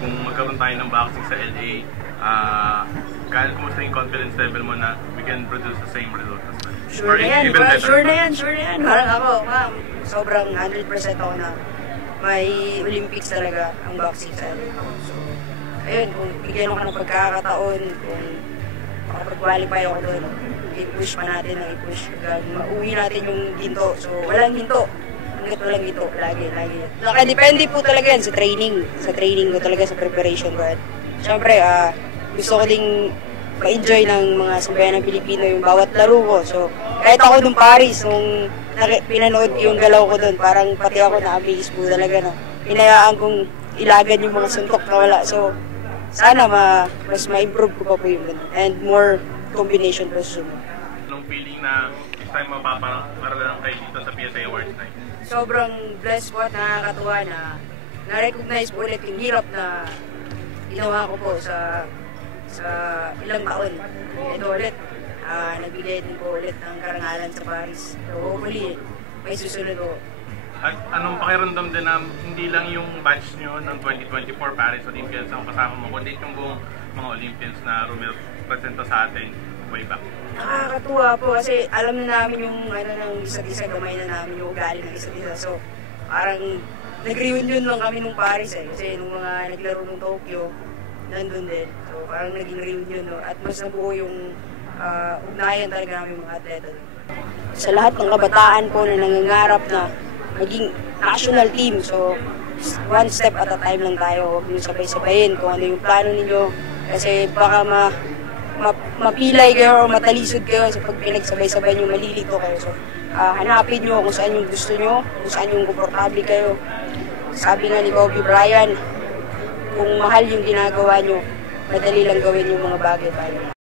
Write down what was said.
Kung magkaroon tayo ng boxing sa LA, kumusta yung confidence level mo na we can produce the same result as well? Sure na yan, sure na yan. Parang ako, ma'am, sobrang 100% ako na may Olympics talaga ang boxing sa LA. So, ayun, kung bigyan ako ng pagkakataon, kung makapag-qualify ako doon, i-push pa natin ang i-push. Mauwi natin yung ginto. So, walang ginto. Hanggat walang ginto, lagi. Nakadepende po talaga yan sa training. Sa training ko talaga, sa preparation ko. Siyempre, gusto ko ding ma-enjoy ng mga sambayan ng Pilipino yung bawat laro ko. So, kahit ako nung Paris, nung pinanood ko yung galaw ko doon, parang pati ako na-amaze po talaga. No? Pinayaan kong ilagan yung mga suntok na wala. So, sana mas ma-improve ko pa po yun. And more combination po susunod. Anong feeling na this time mapaparang kayo dito sa PSA Awards night? Sobrang blessed po at nakakatuwa na na-recognize po ulit yung hirap na ginawa ko po sa ilang taon. Ito ulit, nagbigay din po ulit ng karangalan sa Paris. So hopefully, may susunod po. At anong pakiramdam din na hindi lang yung batch nyo ng 2024 Paris Olympians ang kasama mo, kundi yung buong mga Olympians na rumipresenta sa atin way back? Nakakatuwa po kasi alam na namin yung ng isa't isa, gamay na namin yung ugali ng isa't isa. So parang nag-reunion lang kami nung Paris kasi nung mga naglaro ng Tokyo, nandun din. So parang naging reunion, no? At mas nabuo yung ugnayan talaga namin mga atleta. Sa lahat ng kabataan po na nangangarap na maging national team, so one step at a time lang tayo. Huwag nyo sabay-sabayin kung ano yung plano ninyo kasi baka mapilay kayo o matalisod kayo sa pag pinagsabay-sabay nyo, malilito kayo. So hanapin nyo kung saan yung gusto nyo, kung saan yung komportable kayo. Sabi nga ni Kobe Bryant, kung mahal yung ginagawa nyo, madali lang gawin yung mga bagay-bagay.